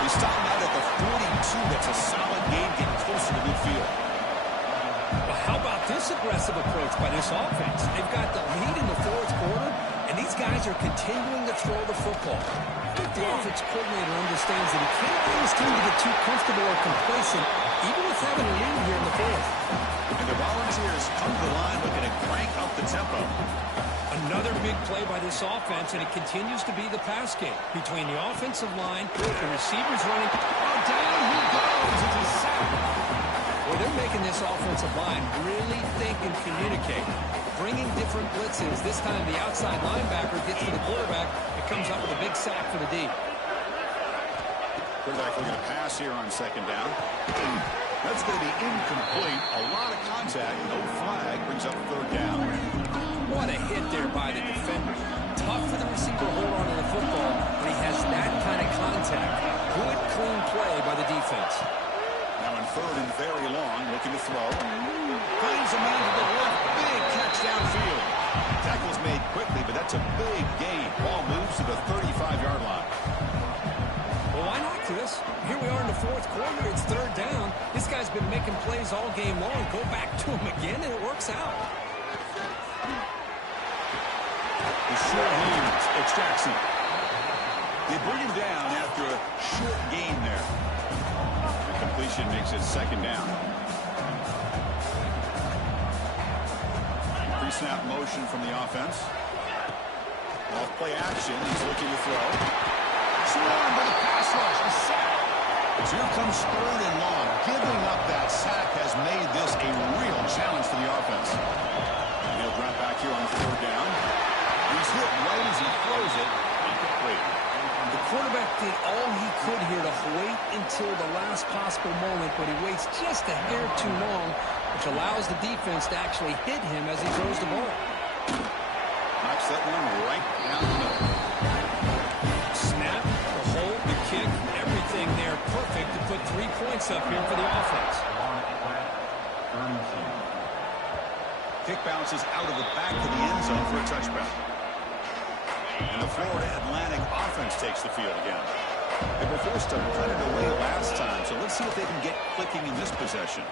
He's stopping out at the 42. That's a solid gain, getting closer to midfield. Well, how about this aggressive approach by this offense? They've got the lead in the fourth quarter, And these guys are continuing to throw the football. I think the offense coordinator understands that he can't allow his team to get too comfortable or complacent, even with having a lead here in the fourth. And the Volunteers come to the line looking to crank up the tempo. Another big play by this offense, and it continues to be the pass game between the offensive line, the receivers running. Oh, down he goes. It's a sack. Well, they're making this offensive line really think and communicate. Bringing different blitzes. This time the outside linebacker gets to the quarterback. It comes up with a big sack for the D. Quarterback looking to pass here on second down. That's going to be incomplete. A lot of contact. No flag. Brings up third down. What a hit there by the defender. Tough for the receiver to hold on to the football when he has that kind of contact. Good, clean play by the defense. Now in third and very long, looking to throw. Finds a man to the left. Big catch downfield. Tackle's made quickly, but that's a big gain. Ball moves to the 35-yard line. Well, why not, Chris? Here we are in the fourth quarter. It's third down. This guy's been making plays all game long. Go back to him again, and it works out. The short hands extracts him. They bring him down after a short gain there. The completion makes it second down. Pre-snap motion from the offense. Off play action. He's looking to throw. Swarmed by the pass rush. A sack. As here comes third and long. Giving up that sack has made this a real challenge for the offense. And he'll drop back here on third down. He's hit right as he throws it. Incomplete. The quarterback did all he could here to wait until the last possible moment, but he waits just a hair too long, which allows the defense to actually hit him as he throws the ball. Knocks that one right down the middle. Snap, the hold, the kick, everything there perfect to put 3 points up here for the offense. Kick bounces out of the back of the end zone for a touchback. And the Florida Atlantic offense takes the field again. They were forced to put it away last time, so let's see if they can get clicking in this possession.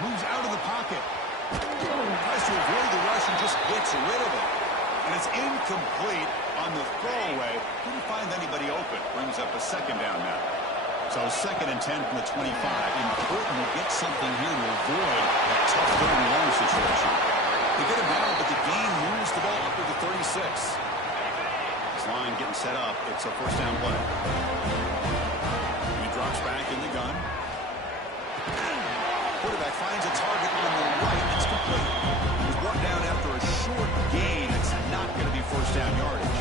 Moves out of the pocket. Tries to avoid the rush and just gets rid of it. And it's incomplete on the throwaway. Didn't find anybody open. Brings up a second down now. So second and 10 from the 25. Important to get something here to avoid that tough third and long situation. They get him down, but the game moves the ball up to the 36. This line getting set up. It's a first down play. He drops back in the gun. Quarterback finds a target on the right. It's complete. He's brought down after a short gain. It's not going to be first down yardage.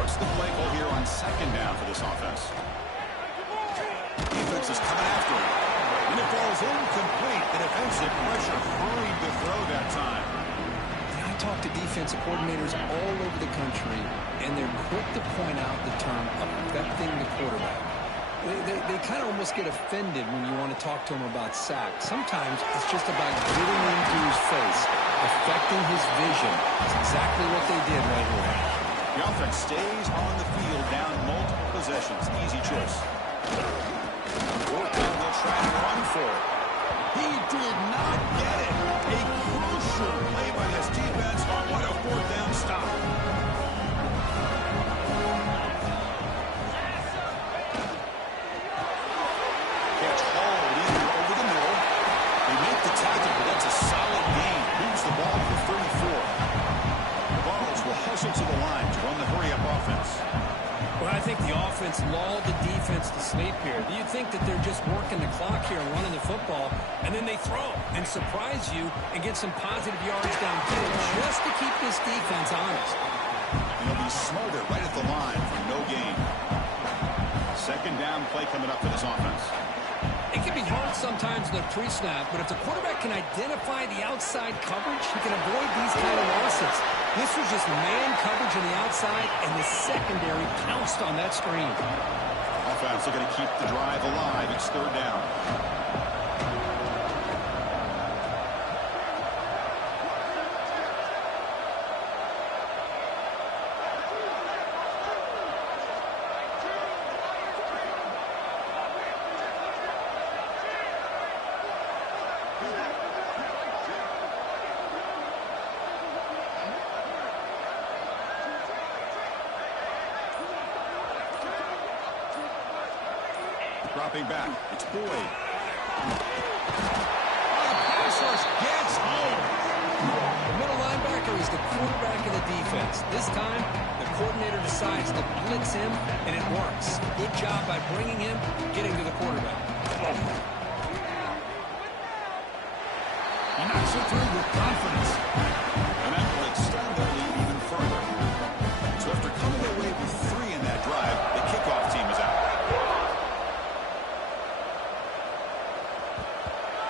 What's the play call here on second down for this offense? Defense is coming after him. And it falls incomplete. The defensive pressure hurried to throw that time. I talk to defensive coordinators all over the country, and they're quick to point out the term affecting the quarterback. They kind of almost get offended when you want to talk to them about sacks. Sometimes it's just about getting into his face, affecting his vision. That's exactly what they did right here. The offense stays on the field down multiple possessions. Easy choice. They'll try to run for it. He did not get it. A crucial play by this defense. What a fourth down stop. Catch hauled in over the middle. They make the tackle, but that's a solid gain. Moves the ball to the 34. The Vols will hustle to the line to run the hurry-up offense. Well, I think the offense lulled the defense to sleep here. Do you think that they're just working the clock here and running the football, and then they throw and surprise you and get some positive yards downfield just to keep this defense honest? And they'll be smothered right at the line for no gain. Second down play coming up for this offense. It can be hard sometimes in the pre-snap, but if the quarterback can identify the outside coverage, he can avoid these kind of losses. This was just man coverage on the outside, and the secondary pounced on that screen. Offense looking to keep the drive alive. It's third down. Dropping back. It's Boyd. The pass rush gets home. The middle linebacker is the quarterback of the defense. This time, the coordinator decides to blitz him, and it works. Good job by bringing him, getting to the quarterback. He knocks it through with confidence. And that will extend their lead even further. So after coming away with 3 in that drive, the kickoff team is out.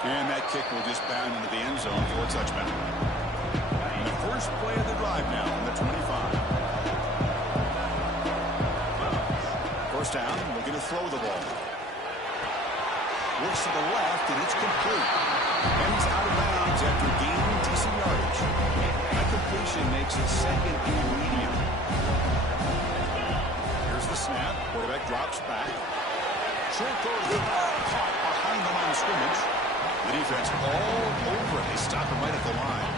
And that kick will just bound into the end zone for a touchback. And the first play of the drive now on the 25. First down, we're going to throw the ball. Looks to the left, and it's complete. And he's out of bounds after gaining decent yardage. That completion makes it second and medium. Here's the snap. Quarterback drops back. Short throw to the ball, caught behind the line of scrimmage. The defense all over it. They stop him right at the line.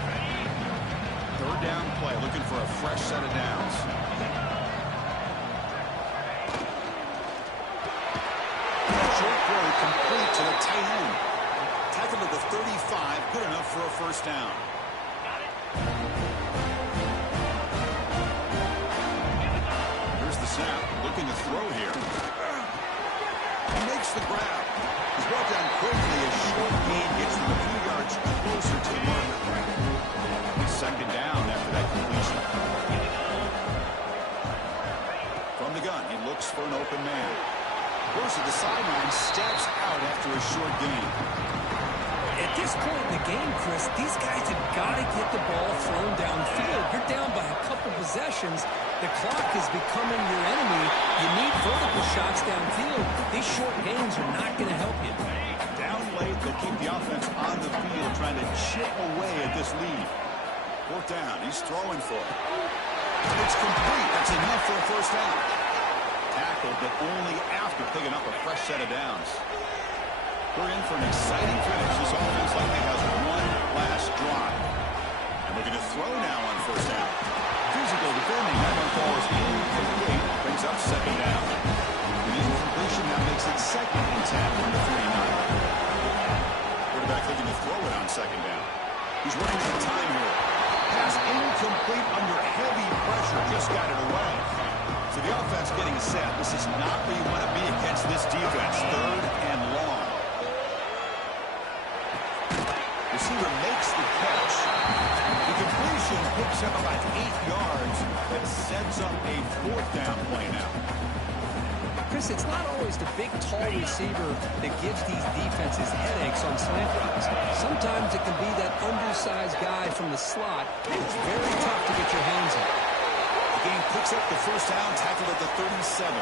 Third down play, looking for a fresh set of downs. Short throw complete to the tight end. Tackled at the 35, good enough for a first down. Here's the snap, looking to throw here. He makes the grab. He's brought down quickly as short gain gets him a few yards closer to the mark. Second down after that completion. From the gun, he looks for an open man. Goes to the sideline, steps out after a short gain. At this point in the game, Chris, these guys have got to get the ball thrown downfield. You're down by a couple possessions. The clock is becoming your enemy. You need vertical shots downfield. These short gains are not going to help you. Down late, they'll keep the offense on the field, trying to chip away at this lead. Fourth down, he's throwing for it. It's complete. That's enough for a first down. Tackled, but only after picking up a fresh set of downs. We're in for an exciting finish. This offense likely has one last drive. And we're going to throw now on first down. Physical defending. That one ball is incomplete. Brings up second down. The incompletion now makes it second and 10 from the 49. Quarterback looking to throw it on second down. He's running out of time here. Pass incomplete under heavy pressure. Just got it away. So the offense getting set. This is not where you want to be against this defense. Third and long. Receiver makes the catch. The completion picks up about 8 yards. That sets up a fourth down play now. Chris, it's not always the big, tall receiver that gives these defenses headaches on slant routes. Sometimes it can be that undersized guy from the slot. It's very tough to get your hands on. The game picks up the first down, tackled at the 37.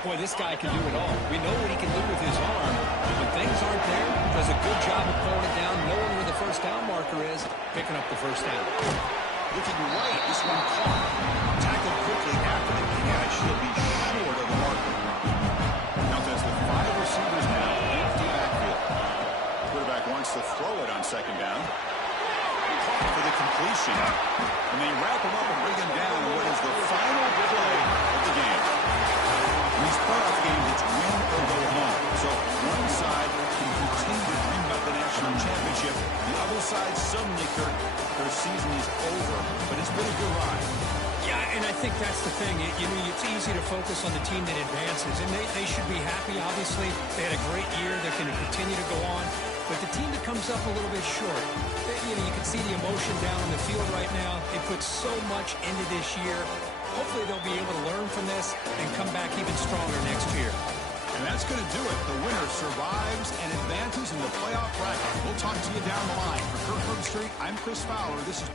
Boy, this guy can do it all. We know what he can do with his arm. When things aren't there, does a good job of pulling it down, knowing where the first down marker is, picking up the first down. Looking right, this one caught. Tackled quickly after the catch. He'll be short of the marker. Now there's the 5 receivers now, empty backfield. Quarterback wants to throw it on second down. Caught for the completion. And they wrap him up and bring him down in what is the final play of the game. In these playoff games, it's win or go home. So one side can continue to dream about the national championship. The other side, suddenly, Kirk, their season is over. But it's been a good ride. Yeah, and I think that's the thing. It's easy to focus on the team that advances, and they should be happy, obviously. They had a great year. They're going to continue to go on. But the team that comes up a little bit short, you can see the emotion down on the field right now. They put so much into this year. Hopefully they'll be able to learn from this and come back even stronger next year. And that's going to do it. The winner survives and advances in the playoff bracket. We'll talk to you down the line. For Kirk Herbstreit, I'm Chris Fowler. This is...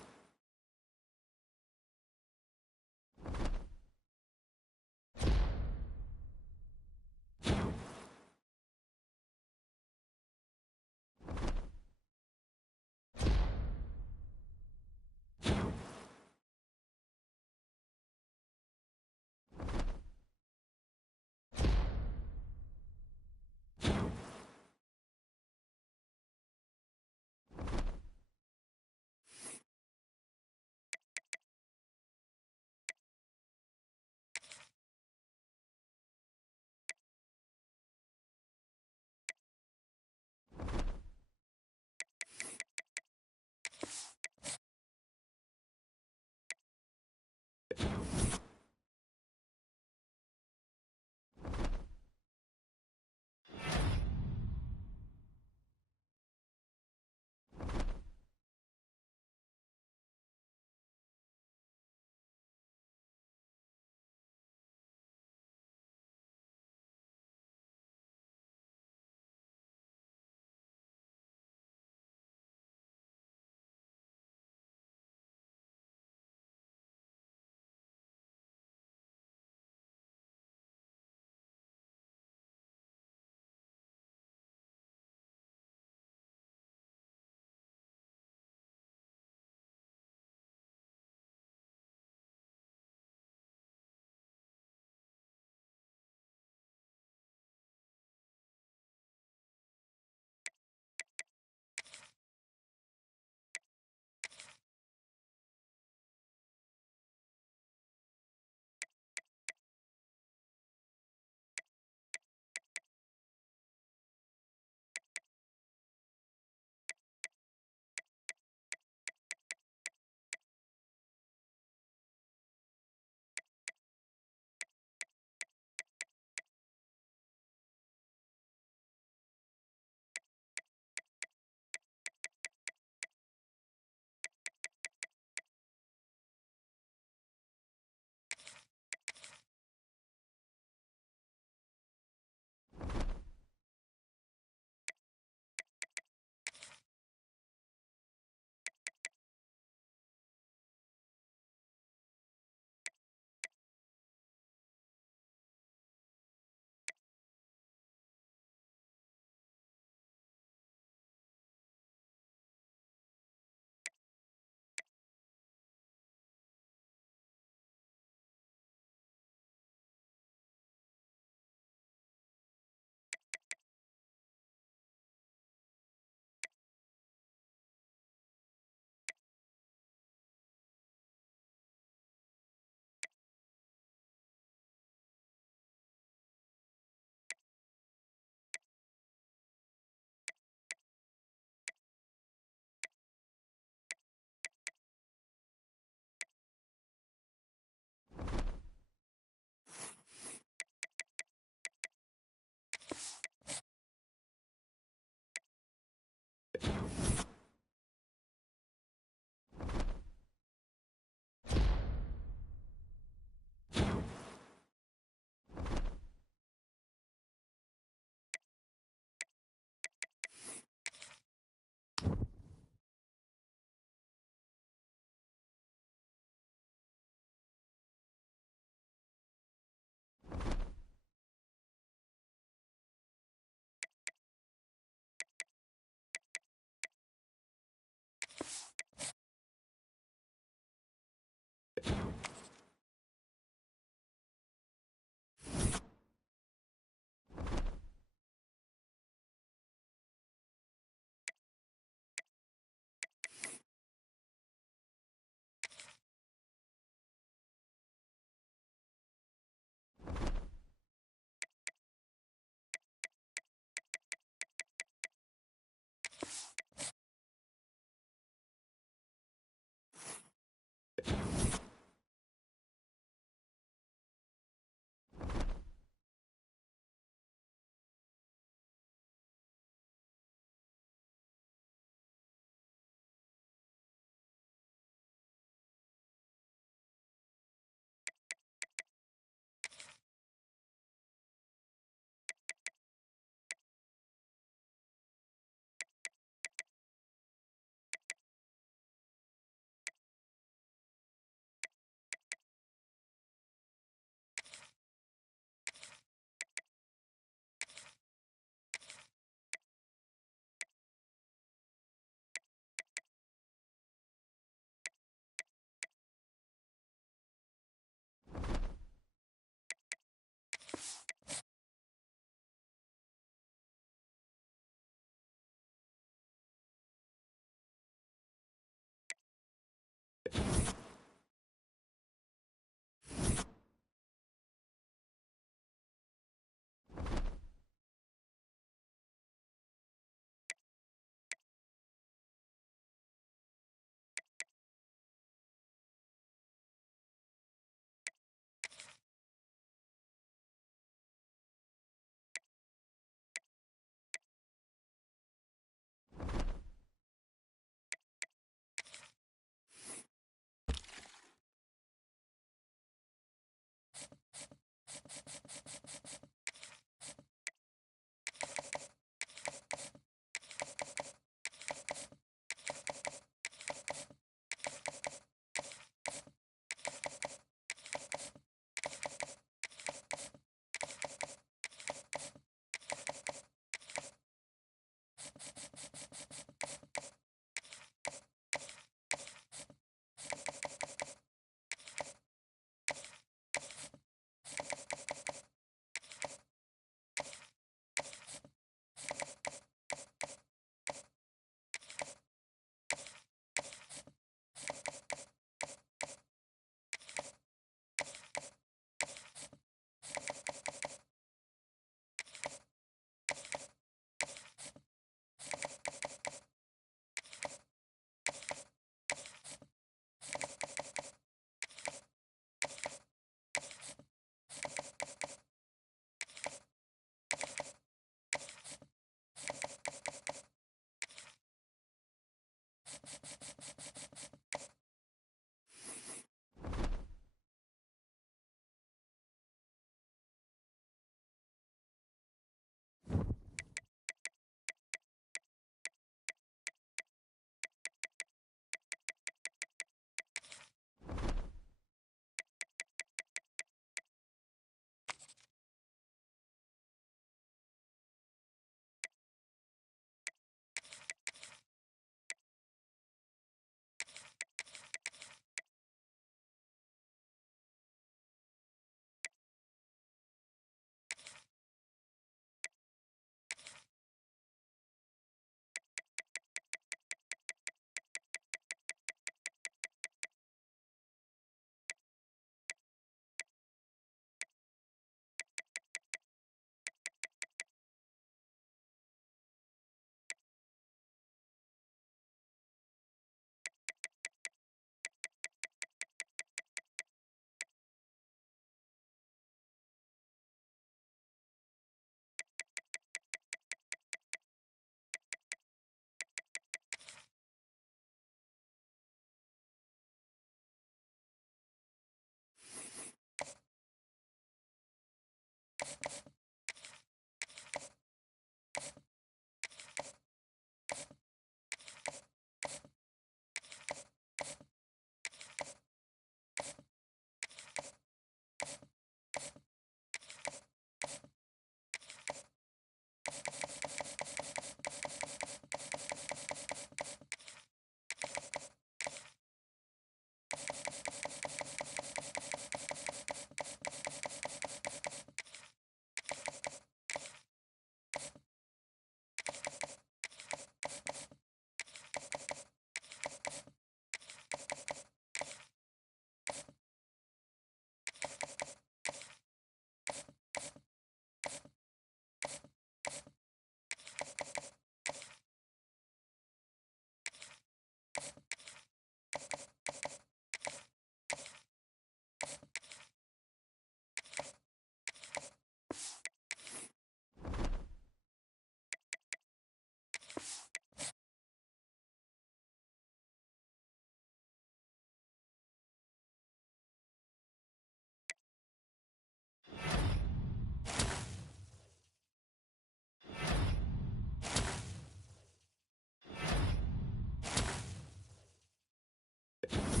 it.